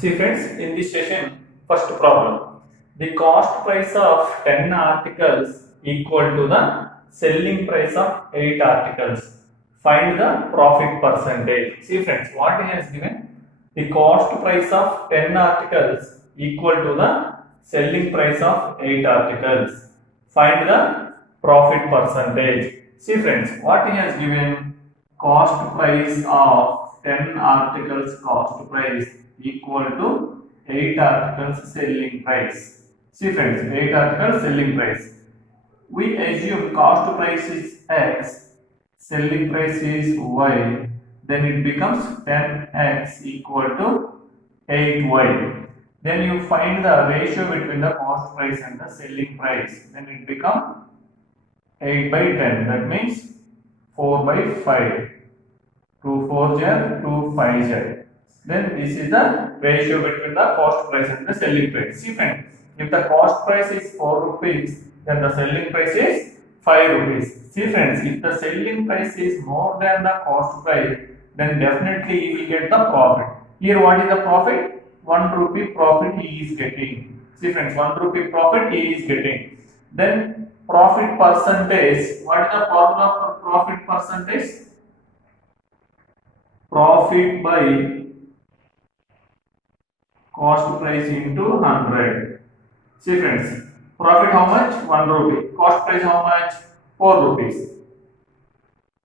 See friends, in this session, first problem. The cost price of 10 articles equal to the selling price of 8 articles. Find the profit percentage. See friends, what he has given? The cost price of 10 articles equal to the selling price of 8 articles. Find the profit percentage. See friends, what he has given? Cost price of 10 articles cost price equal to 8 articles selling price. See friends, 8 articles selling price. We assume cost price is X, selling price is Y, then it becomes 10X equal to 8Y. Then you find the ratio between the cost price and the selling price. Then it becomes 8 by 10. That means 4 by 5. 2 4 jar, 2 5 jar. Then this is the ratio between the cost price and the selling price. See friend, if the cost price is 4 rupees, then the selling price is 5 rupees. See friends, if the selling price is more than the cost price, then definitely he will get the profit. Here what is the profit? 1 rupee profit he is getting. See friends, 1 rupee profit he is getting. Then profit percentage. What is the formula for profit percentage? Profit by cost price into 100. See friends, profit how much? 1 rupee. Cost price how much? 4 rupees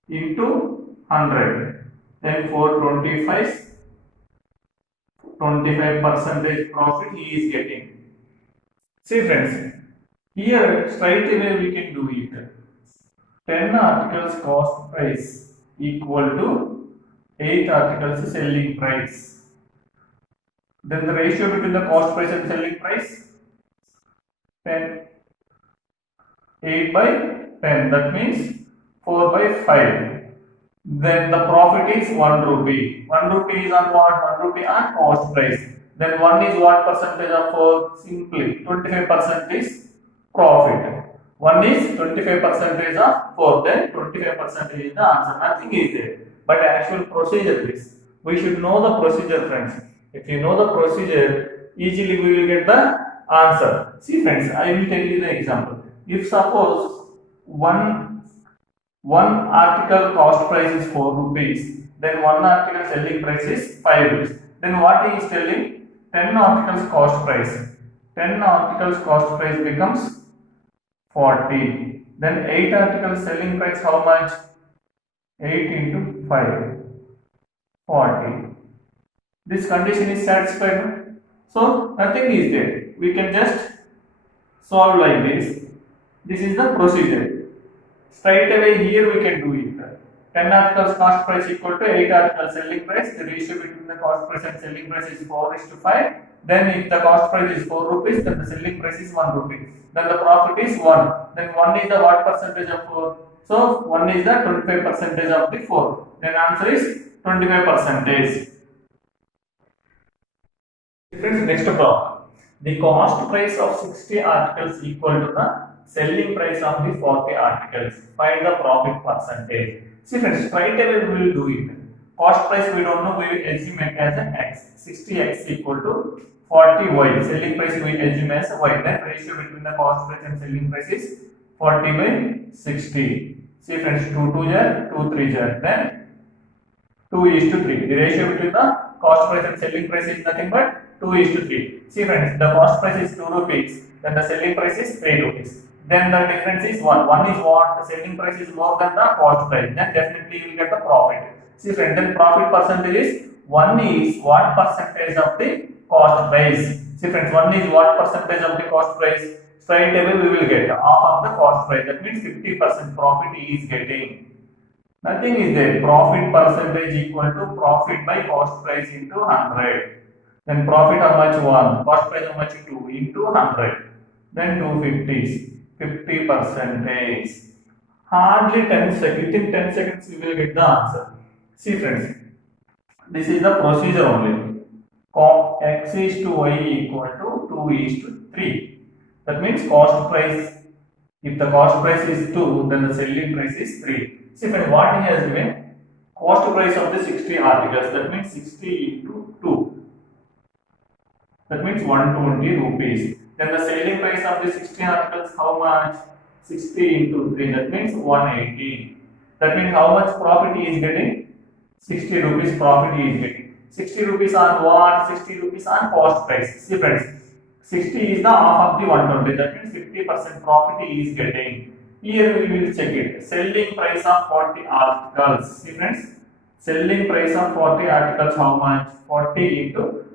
into 100. Then 425, 25 percentage profit he is getting. See friends, here straight away we can do it. 10 articles cost price equal to 8 articles selling price. Then the ratio between the cost price and selling price 10. 8 by 10, that means 4 by 5. Then the profit is 1 rupee. 1 rupee is on what? 1 rupee on cost price. Then 1 is what percentage of 4? Simply 25% is profit. 1 is 25% of 4. Then 25% is the answer. Nothing is there. But actual procedure is. We should know the procedure, friends. If you know the procedure, easily we will get the answer. See friends, I will tell you the example. If suppose one article cost price is 4 rupees, then one article selling price is 5 rupees. Then what he is telling? 10 articles cost price. 10 articles cost price becomes 40. Then 8 articles selling price how much? 8 into 5. 40. This condition is satisfied. So nothing is there. We can just solve like this. This is the procedure. Straight away here we can do it. 10 articles cost price equal to 8 articles selling price. The ratio between the cost price and selling price is 4:5. Then if the cost price is 4 rupees, then the selling price is 1 rupee. Then the profit is 1. Then 1 is the what percentage of 4? So 1 is the 25% of the 4. Then answer is 25%. Friends, next problem. The cost price of 60 articles equal to the selling price of the 40 articles. Find the profit percentage. See friends, straight away we will do it. Cost price we don't know, we will assume it as an x. 60x equal to 40y. Selling price we assume as y. Then ratio between the cost price and selling price is 40 by 60. See friends, 2 2 jar, 2 3 jar. Then 2:3. The ratio between the cost price and selling price is nothing but 2:3. See friends, the cost price is 2 rupees, then the selling price is 3 rupees. Then the difference is 1. 1 is what? The selling price is more than the cost price. Then definitely you will get the profit. See friends, then profit percentage is 1 is what percentage of the cost price. See friends, 1 is what percentage of the cost price. Straight away we will get half of the cost price. That means 50% profit he is getting. Nothing is there. Profit percentage equal to profit by cost price into 100. Then profit how much? 1. Cost price how much? 2 into 100. Then 250. 50%. Hardly 10 seconds. Within 10 seconds you will get the answer. See friends, this is the procedure only. X is to y equal to 2 is to 3. That means cost price. If the cost price is 2, then the selling price is 3. See friends, what he has given? Cost price of the 60 articles. That means 60 into 2. That means 120 rupees. Then the selling price of the 60 articles, how much? 60 into 3, that means 180. That means how much profit he is getting? 60 rupees profit he is getting. 60 rupees on what? 60 rupees on cost price. See friends, 60 is the half of the 120. That means 50% profit he is getting. Here we will check it. Selling price of 40 articles. See friends, selling price of 40 articles, how much? 40 into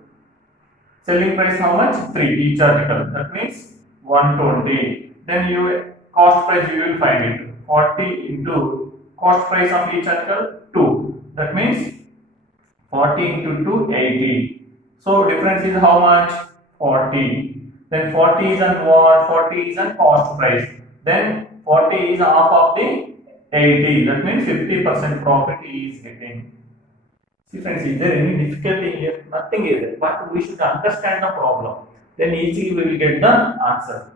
selling price how much? 3 each article. That means 120. Then you cost price you will find it. 40 into cost price of each article 2. That means 40 into 2 80. So difference is how much? 40. Then 40 is on what? 40 is on cost price. Then 40 is half of the 80. That means 50% profit he is getting. See friends, is there any difficulty here? Nothing is there. But we should understand the problem. Then easily we will get the answer.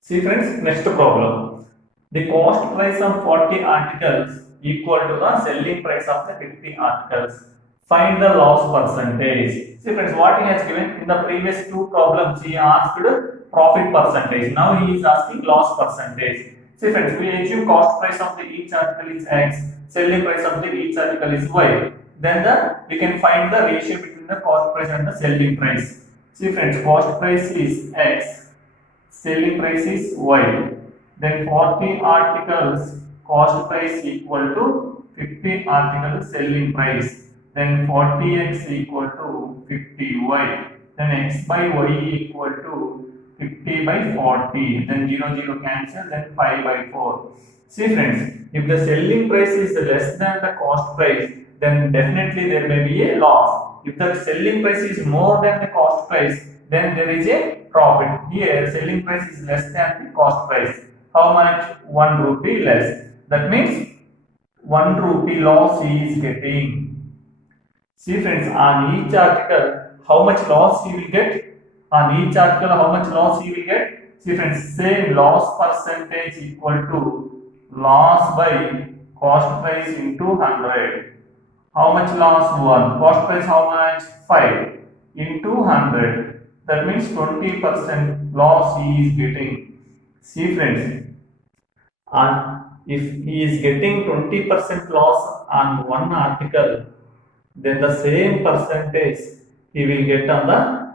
See friends, next problem. The cost price of 40 articles equal to the selling price of the 50 articles. Find the loss percentage. See friends, what he has given in the previous two problems, he asked profit percentage. Now he is asking loss percentage. See friends, we assume cost price of the each article is X, selling price of the each article is Y. Then we can find the ratio between the cost price and the selling price. See friends, cost price is X, selling price is Y. Then 40 articles cost price equal to 50 articles selling price. Then 40x equal to 50y. Then x by y equal to 50 by 40. Then 0 0 cancel. Then 5 by 4. See friends, if the selling price is less than the cost price, then definitely there may be a loss. If the selling price is more than the cost price, then there is a profit. Here selling price is less than the cost price. How much? 1 rupee less. That means 1 rupee loss he is getting. See friends, on each article, how much loss he will get? On each article, how much loss he will get? See friends, same loss percentage equal to loss by cost price into 100. How much loss? 1. Cost price how much? 5 into 100. That means 20% loss he is getting. See friends, and if he is getting 20% loss on one article, then the same percentage he will get on the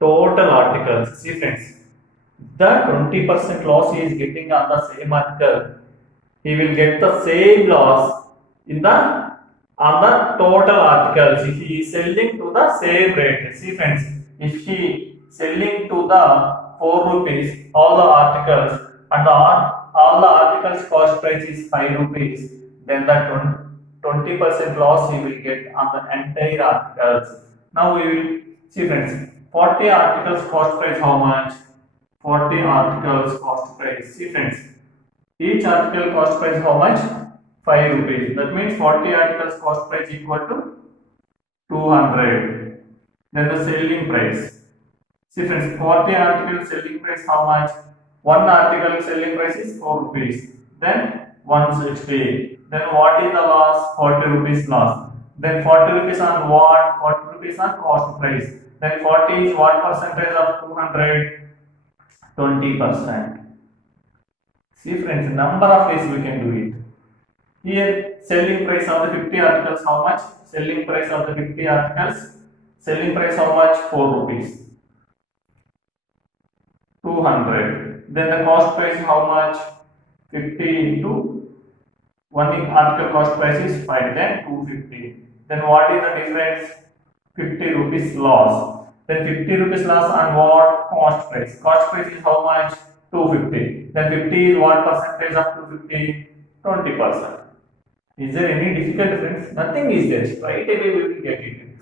total articles. See friends, the 20% loss he is getting on the same article, he will get the same loss in the on the total articles if he is selling to the same rate. See friends, if he selling to the 4 rupees all the articles and all the articles cost price is 5 rupees, then the 20% loss he will get on the entire articles. Now we will see friends, 40 articles cost price how much? 40 articles cost price. See friends, each article cost price how much? 5 rupees. That means 40 articles cost price equal to 200. Then the selling price. See friends, 40 articles selling price how much? One article selling price is 4 rupees. Then 160. Then what is the loss? 40 rupees loss. Then 40 rupees on what? 40 rupees on cost price. Then 40 is what percentage of 200? 20%. See friends, number of ways we can do it. Here selling price of the 50 articles how much? Selling price of the 50 articles. Selling price how much? 4 rupees. 200. Then the cost price how much? 50 into one article cost price is 5, then 250. Then what is the difference? 50 rupees loss. Then 50 rupees loss on what? Cost price. Cost price is how much? 250. Then 50 is what percentage of 250? 20%. Is there any difficult difference? Nothing is there. Straight away we will get it.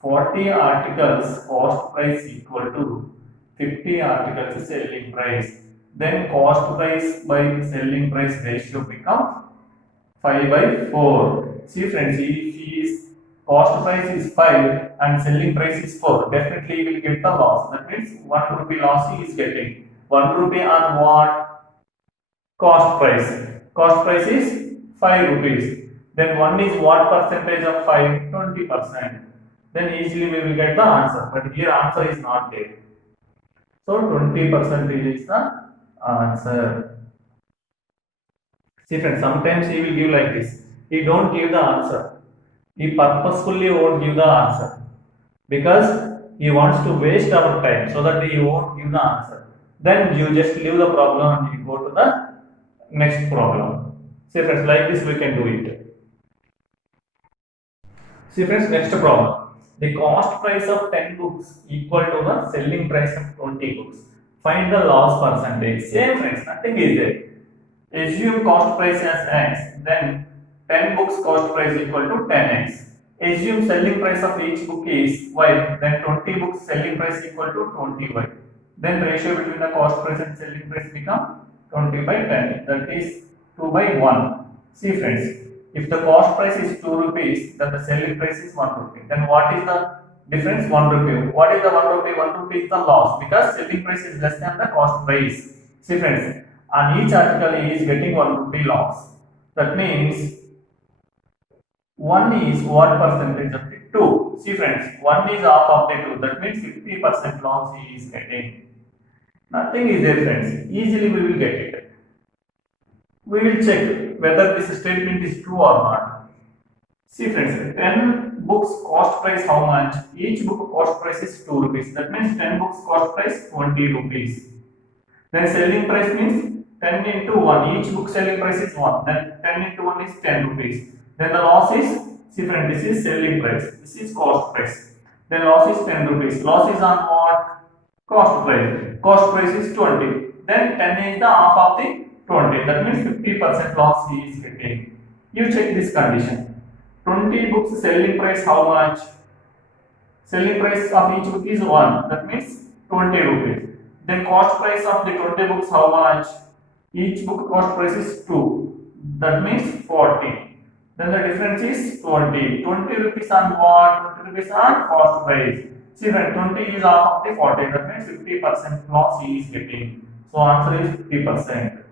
40 articles cost price equal to 50 articles selling price. Then cost price by selling price ratio become 5 by 4. See friends, if his cost price is 5 and selling price is 4, definitely he will get the loss. That means 1 rupee loss he is getting. 1 rupee on what? Cost price. Cost price is 5 rupees. Then 1 is what percentage of 5? 20%. then easily we will get the answer. But here answer is not there. So 20% is the answer. See friends, sometimes he will give like this. He don't give the answer. He purposefully won't give the answer because he wants to waste our time so that he won't give the answer. Then you just leave the problem and you go to the next problem. See friends, like this we can do it. See friends, next problem. The cost price of 10 books equal to the selling price of 20 books. Find the loss percentage. Same friends, nothing is there. Assume cost price as x, then 10 books cost price equal to 10x. Assume selling price of each book is y, then 20 books selling price equal to 20y. Then ratio between the cost price and selling price become 20 by 10, that is 2 by 1. See friends, if the cost price is 2 rupees, then the selling price is 1 rupee. Then what is the difference? 1 rupee. What is the 1 rupee? 1 rupee is the loss because selling price is less than the cost price. See friends, on each article he is getting 1 rupee loss. That means 1 is what percentage of the 2? See friends, 1 is half of the 2. That means 50% loss he is getting. Nothing is there friends. Easily we will get it. We will check whether this statement is true or not. See friends, 10 books cost price how much? Each book cost price is 2 rupees. That means 10 books cost price 20 rupees. Then selling price means 10 into 1. Each book selling price is 1. Then 10 into 1 is 10 rupees. Then the loss is, see friend, this is selling price. This is cost price. Then loss is 10 rupees. Loss is on what? Cost price. Cost price is 20. Then 10 is the half of the 20. That means 50% loss he is getting. You check this condition. 20 books selling price how much? Selling price of each book is 1. That means 20 rupees. Then cost price of the 20 books how much? Each book cost price is 2. That means 40. Then the difference is 20. 20 rupees on what? 20 rupees on cost price. See when 20 is half of the 40. That means 50% loss he is getting. So answer is 50%.